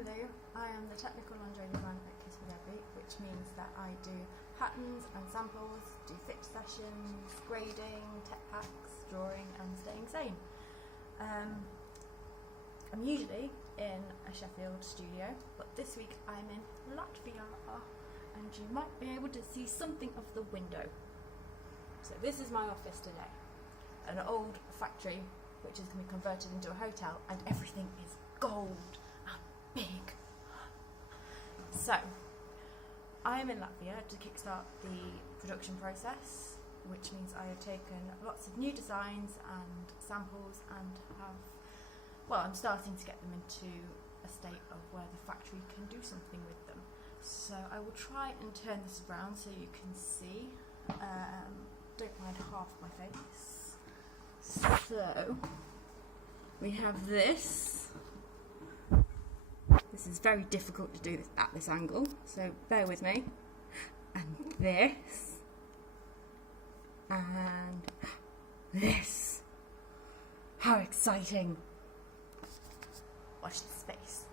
Lou. I am the technical lingerie designer at Kiss with Debbie, which means that I do patterns and samples, do fit sessions, grading, tech packs, drawing and staying sane. I'm usually in a Sheffield studio, but this week I'm in Latvia and you might be able to see something of the window. So this is my office today, an old factory which is going to be converted into a hotel, and everything is gold and big. So I am in Latvia to kickstart the production process, which means I have taken lots of new designs and samples and I'm starting to get them into a state of where the factory can do something with them. So I will try and turn this around so you can see. Don't mind half my face. So we have this. This is very difficult to do this at this angle, so bear with me. And this. And this. How exciting! Watch the space.